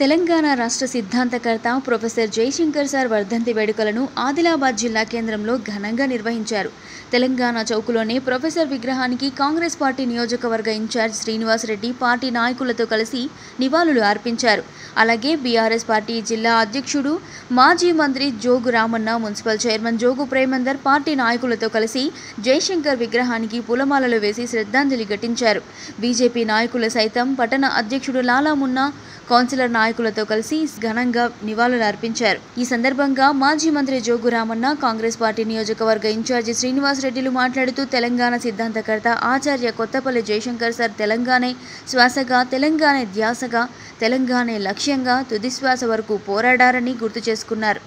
తెలంగాణ రాష్ట్ర సిద్ధాంతకర్త professor Jayashankar sir వర్ధంతి వేడుకలను ఆదిలాబాద్ జిల్లా కేంద్రంలో ఘనంగా నిర్వహించారు. తెలంగాణ చౌకులోని ప్రొఫెసర్ విగ్రహానికి కాంగ్రెస్ పార్టీ నియోజకవర్గ ఇన్ఛార్జ్ శ్రీనివాస్ రెడ్డి పార్టీ నాయకులతో కలిసి నివాళులు అర్పించారు. అలాగే బీఆర్ఎస్ పార్టీ జిల్లా అధ్యక్షుడు మాజీ మంత్రి Jogu Ramanna, municipal chairman Jogu Premender party నాయకులతో కలిసి జయశంకర్ విగ్రహానికి పూలమాలలు వేసి శ్రద్ధాంజలి ఘటించారు. బీజేపీ నాయకులు సైతం పట్టణ అధ్యక్షుడు లాలా మున్నా, కౌన్సిలర్ నాయకులతో కలిసి ఘనంగా నివాళులు అర్పించారు. ఈ సందర్భంగా మాజీ మంత్రి జోగు రామన్న, కాంగ్రెస్ పార్టీ నియోజకవర్గ ఇన్ఛార్జి శ్రీనివాస్ రెడ్డిలు మాట్లాడుతూ తెలంగాణ సిద్ధాంతకర్త ఆచార్య కొత్తపల్లి జయశంకర్ సార్ తెలంగాణే శ్వాసగా, తెలంగాణే ధ్యాసగా, తెలంగాణే లక్ష్యంగా తుదిశ్వాస వరకు పోరాడారని గుర్తు చేసుకున్నారు.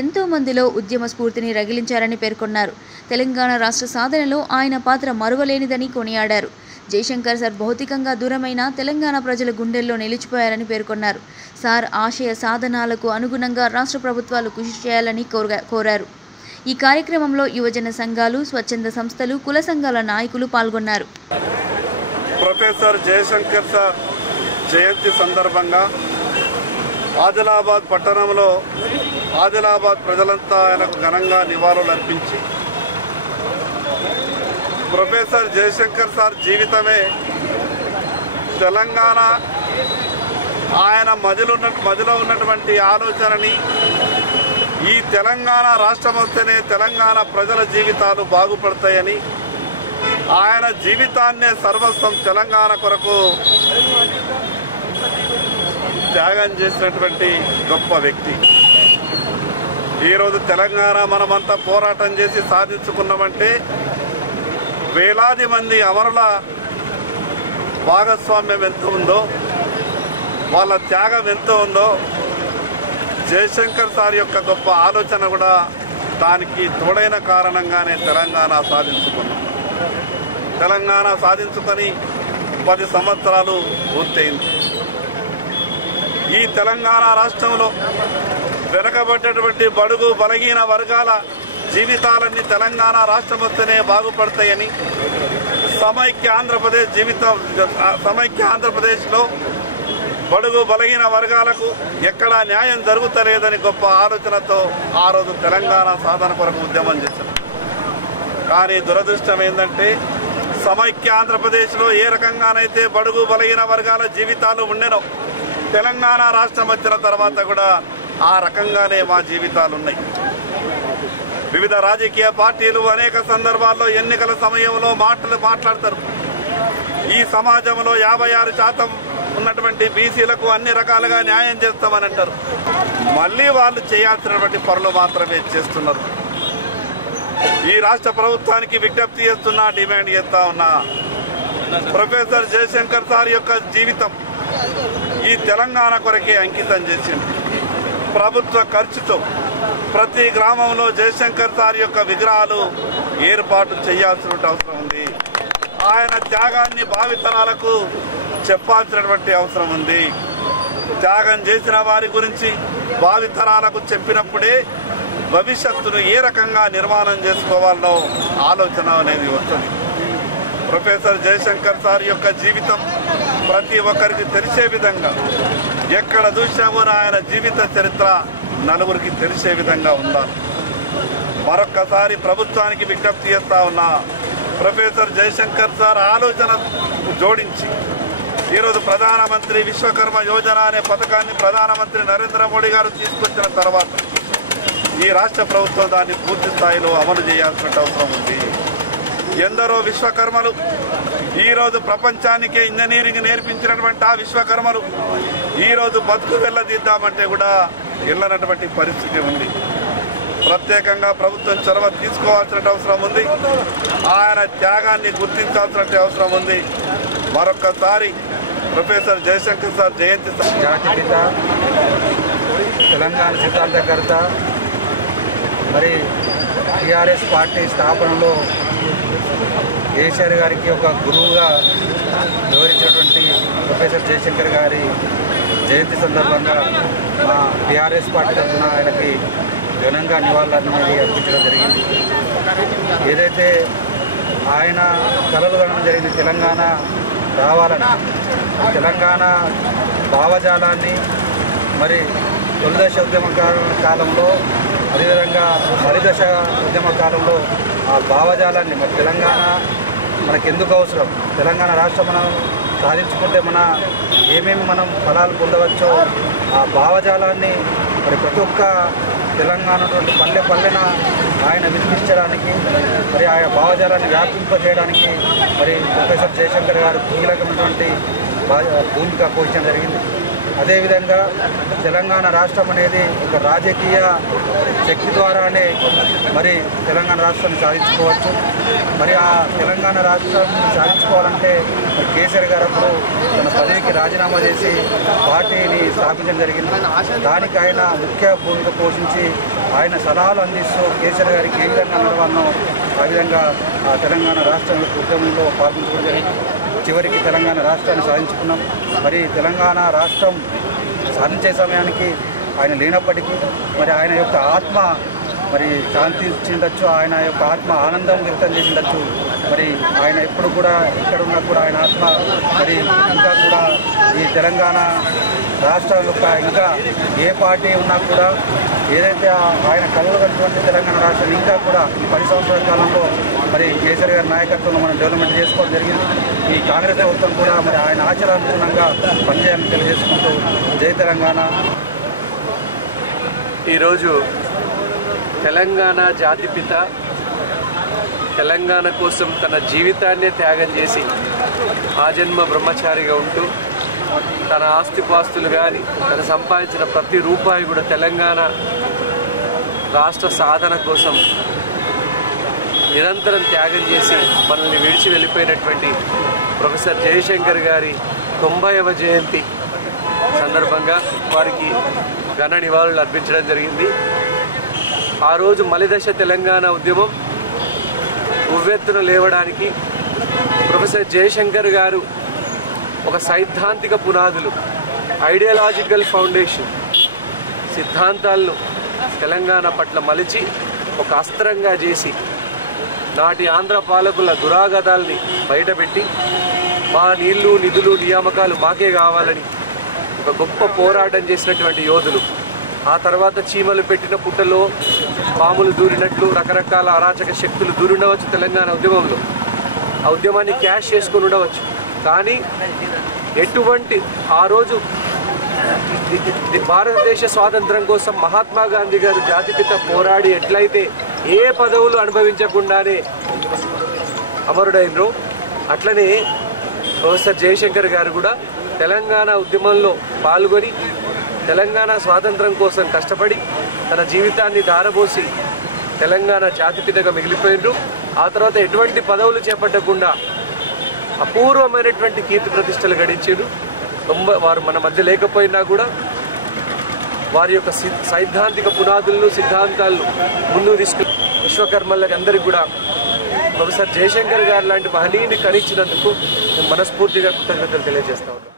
ఎంతో మందిలో ఉద్యమ స్ఫూర్తిని రగిలించారని పేర్కొన్నారు. తెలంగాణ రాష్ట్ర సాధనలో ఆయన పాత్ర మరువలేనిదని కొనియాడారు. జయశంకర్ సార్ భౌతికంగా దూరమైన తెలంగాణ ప్రజల గుండెల్లో నిలిచిపోయారని పేర్కొన్నారు. సార్ ఆశయ సాధనాలకు అనుగుణంగా రాష్ట్ర ప్రభుత్వాలు కృషి చేయాలని కోరారు. ఈ కార్యక్రమంలో యువజన సంఘాలు, స్వచ్ఛంద సంస్థలు, కుల సంఘాల నాయకులు పాల్గొన్నారు. ప్రొఫెసర్ జయశంకర్ సార్ జయంతి సందర్భంగా ఆదిలాబాద్ పట్టణంలో ఆదిలాబాద్ ప్రజలంతా ఆయనకు ఘనంగా నివాళులు అర్పించి, ప్రొఫెసర్ జయశంకర్ సార్ జీవితమే తెలంగాణ, ఆయన మదిలో ఉన్నటువంటి ఆలోచనని, ఈ తెలంగాణ రాష్ట్రం వస్తేనే తెలంగాణ ప్రజల జీవితాలు బాగుపడతాయని, ఆయన జీవితాన్నే సర్వస్వం తెలంగాణ కొరకు త్యాగం చేసినటువంటి గొప్ప వ్యక్తి. ఈరోజు తెలంగాణ మనమంతా పోరాటం చేసి సాధించుకున్నామంటే వేలాది మంది అమరుల భాగస్వామ్యం ఎంత ఉందో, వాళ్ళ త్యాగం ఎంత ఉందో, జయశంకర్ సార్ యొక్క గొప్ప ఆలోచన కూడా దానికి తోడైన కారణంగానే తెలంగాణ సాధించుకున్నాం. తెలంగాణ సాధించుకొని 10 సంవత్సరాలు పూర్తయింది. ఈ తెలంగాణ రాష్ట్రంలో వెనకబడ్డటువంటి బడుగు బలహీన వర్గాల జీవితాలన్నీ తెలంగాణ రాష్ట్రం వస్తేనే బాగుపడతాయని, సమైక్య ఆంధ్రప్రదేశ్లో బడుగు బలహీన వర్గాలకు ఎక్కడా న్యాయం జరుగుతలేదని గొప్ప ఆలోచనతో ఆ రోజు తెలంగాణ సాధన కొరకు ఉద్యమం చేశారు. కానీ దురదృష్టం ఏంటంటే, సమైక్య ఆంధ్రప్రదేశ్లో ఏ రకంగానైతే బడుగు బలహీన వర్గాల జీవితాలు ఉండెనో, తెలంగాణ రాష్ట్రం వచ్చిన తర్వాత కూడా ఆ రకంగానే మా జీవితాలు ఉన్నాయి. వివిధ రాజకీయ పార్టీలు అనేక సందర్భాల్లో ఎన్నికల సమయంలో మాట్లాడతారు. ఈ సమాజంలో 56% ఉన్నటువంటి బీసీలకు అన్ని రకాలుగా న్యాయం చేస్తామని అంటారు. మళ్ళీ వాళ్ళు చేయాల్సినటువంటి పనులు మాత్రమే చేస్తున్నారు. ఈ రాష్ట్ర ప్రభుత్వానికి విజ్ఞప్తి చేస్తున్నా, డిమాండ్ చేస్తా ఉన్నా, ప్రొఫెసర్ జయశంకర్ సార్ యొక్క జీవితం ఈ తెలంగాణ కొరకే అంకితం చేసింది. ప్రభుత్వ ఖర్చుతో ప్రతి గ్రామంలో జయశంకర్ సార్ యొక్క విగ్రహాలు ఏర్పాటు చేయాల్సిన అవసరం ఉంది. ఆయన త్యాగాన్ని భావితరాలకు చెప్పాల్సినటువంటి అవసరం ఉంది. త్యాగం చేసిన వారి గురించి భావితరాలకు చెప్పినప్పుడే భవిష్యత్తును ఏ రకంగా నిర్మాణం చేసుకోవాలనో ఆలోచన అనేది వస్తుంది. ప్రొఫెసర్ జయశంకర్ సార్ యొక్క జీవితం ప్రతి ఒక్కరికి తెలిసే విధంగా, ఎక్కడ చూసామో ఆయన జీవిత చరిత్ర నలుగురికి తెలిసే విధంగా ఉండాలి. మరొక్కసారి ప్రభుత్వానికి విజ్ఞప్తి చేస్తా ఉన్నా, ప్రొఫెసర్ జయశంకర్ సార్ ఆలోచన జోడించి ఈరోజు ప్రధానమంత్రి విశ్వకర్మ యోజన అనే పథకాన్ని ప్రధానమంత్రి నరేంద్ర మోడీ గారు తీసుకొచ్చిన తర్వాత ఈ రాష్ట్ర ప్రభుత్వం దాన్ని పూర్తి స్థాయిలో అమలు చేయాల్సిన అవసరం ఉంది. ఎందరో విశ్వకర్మలు ఈరోజు ప్రపంచానికే ఇంజనీరింగ్ నేర్పించినటువంటి ఆ విశ్వకర్మలు ఈరోజు బతుకు వెళ్ళదీద్దామంటే కూడా వెళ్ళనటువంటి పరిస్థితి ఉంది. ప్రత్యేకంగా ప్రభుత్వం చొరవ తీసుకోవాల్సిన అవసరం ఉంది. ఆయన త్యాగాన్ని గుర్తించాల్సిన అవసరం ఉంది. మరొక్కసారి ప్రొఫెసర్ జయశంకర్ సార్ జయంతి జాతిపిత, తెలంగాణ సిద్ధాంతకర్త, మరి టీఆర్ఎస్ పార్టీ స్థాపనలో కేసీఆర్ గారికి ఒక గురువుగా వివరించినటువంటి ప్రొఫెసర్ జయశంకర్ గారి జయంతి సందర్భంగా మా టీఆర్ఎస్ పార్టీ తరఫున ఆయనకి ఘనంగా నివాళులు అర్పించడం జరిగింది. ఏదైతే ఆయన కలలు కనడం జరిగింది, తెలంగాణ రావాలని, తెలంగాణ భావజాలాన్ని మరి తొలిదశ ఉద్యమ కాలంలో అదేవిధంగా మలిదశ ఉద్యమ కాలంలో ఆ భావజాలాన్ని మరి తెలంగాణ మనకెందుకు అవసరం, తెలంగాణ రాష్ట్రం మనం సాధించుకుంటే ఏమేమి మనం ఫలాలు పొందవచ్చో ఆ భావజాలాన్ని మరి ప్రతి ఒక్క తెలంగాణ పల్లె పల్లెన ఆయన వినిపించడానికి మరి ఆయా భావజాలాన్ని వ్యాపింపజేయడానికి మరి ప్రొఫెసర్ జయశంకర్ గారు కీలకమైనటువంటి భూమిక పోషించడం జరిగింది. అదేవిధంగా తెలంగాణ రాష్ట్రం అనేది ఒక రాజకీయ శక్తి ద్వారానే మరి తెలంగాణ రాష్ట్రాన్ని సాధించుకోవచ్చు. మరి ఆ తెలంగాణ రాష్ట్రాన్ని సాధించుకోవాలంటే కేసీఆర్ గారు అప్పుడు తన పదవికి రాజీనామా చేసి పార్టీని స్థాపించడం జరిగింది. దానికి ఆయన ముఖ్య భూమిక పోషించి ఆయన సలహాలు అందిస్తూ కేసీఆర్ గారికి ఏ విధంగా నడవాలనో ఆ విధంగా తెలంగాణ రాష్ట్రం ఉద్యమంలో పాల్గొనడం జరిగింది. చివరికి తెలంగాణ రాష్ట్రాన్ని సాధించుకున్నాం. మరి తెలంగాణ రాష్ట్రం సాధించే సమయానికి ఆయన లేనప్పటికీ మరి ఆయన యొక్క ఆత్మ మరి శాంతి ఇచ్చిండొచ్చు, ఆయన యొక్క ఆత్మ ఆనందం వ్యక్తం చేసిండొచ్చు. మరి ఆయన ఎప్పుడు కూడా ఎక్కడున్నా కూడా ఆయన ఆత్మ మరి ఇంకా కూడా ఈ తెలంగాణ రాష్ట్రం యొక్క ఇంకా ఏ పార్టీ ఉన్నా కూడా ఏదైతే ఆయన కలవగలిగినటువంటి తెలంగాణ రాష్ట్రం ఇంకా కూడా ఈ 10 సంవత్సరాల కాలంలో మరి కేసీఆర్ గారి నాయకత్వంలో మనం డెవలప్మెంట్ చేసుకోవడం జరిగింది. ఈ కాంగ్రెస్ ప్రభుత్వం కూడా మరి ఆయన ఆచరణానుగుణంగా పనిచేయాలని తెలియజేసుకుంటూ జై తెలంగాణ. ఈరోజు తెలంగాణ జాతిపిత తెలంగాణ కోసం తన జీవితాన్నే త్యాగం చేసి ఆజన్మ బ్రహ్మచారిగా ఉంటూ తన ఆస్తిపాస్తులు కానీ తను సంపాదించిన ప్రతి రూపాయి కూడా తెలంగాణ రాష్ట్ర సాధన కోసం నిరంతరం త్యాగం చేసి మనల్ని విడిచి వెళ్ళిపోయినటువంటి ప్రొఫెసర్ జయశంకర్ గారి 90వ జయంతి సందర్భంగా వారికి ఘన నివాళులు అర్పించడం జరిగింది. ఆ రోజు మలిదశ తెలంగాణ ఉద్యమం ఉవ్వెత్తున లేవడానికి ప్రొఫెసర్ జయశంకర్ గారు ఒక సైద్ధాంతిక పునాదులు, ఐడియాలజికల్ ఫౌండేషన్ సిద్ధాంతాలను తెలంగాణ పట్ల మలిచి ఒక అస్త్రంగా చేసి నాటి ఆంధ్ర పాలకుల దురాగతాల్ని బయటపెట్టి మా నీళ్లు నిధులు నియామకాలు మాకే కావాలని ఒక గొప్ప పోరాటం చేసినటువంటి యోధులు. ఆ తర్వాత చీమలు పెట్టిన పుట్టలో పాములు దూరినట్లు రకరకాల అరాచక శక్తులు దూరుండవచ్చు తెలంగాణ ఉద్యమంలో. ఆ ఉద్యమాన్ని క్యాష్ చేసుకుని ఉండవచ్చు. కానీ ఎటువంటి ఆ రోజు భారతదేశ స్వాతంత్రం కోసం మహాత్మా గాంధీ గారు జాతిపిత పోరాడి ఎట్లయితే ఏ పదవులు అనుభవించకుండానే అమరుడైనరో అట్లనే ప్రొఫెసర్ జయశంకర్ గారు కూడా తెలంగాణ ఉద్యమంలో పాల్గొని తెలంగాణ స్వాతంత్రం కోసం కష్టపడి తన జీవితాన్ని ధారపోసి తెలంగాణ జాతిపితగా మిగిలిపోయినరు. ఆ తర్వాత ఎటువంటి పదవులు చేపట్టకుండా అపూర్వమైనటువంటి కీర్తి ప్రతిష్టలు గడించారు. వారు మన మధ్య లేకపోయినా కూడా వారి యొక్క సైద్ధాంతిక పునాదులను సిద్ధాంతాలను ముందుకు తీసుకుని విశ్వకర్మలకి అందరికీ కూడా ప్రొఫెసర్ జయశంకర్ గారు లాంటి మహనీయుని కనిచ్చినందుకు మనస్ఫూర్తిగా కృతజ్ఞతలు తెలియజేస్తా ఉన్నాం.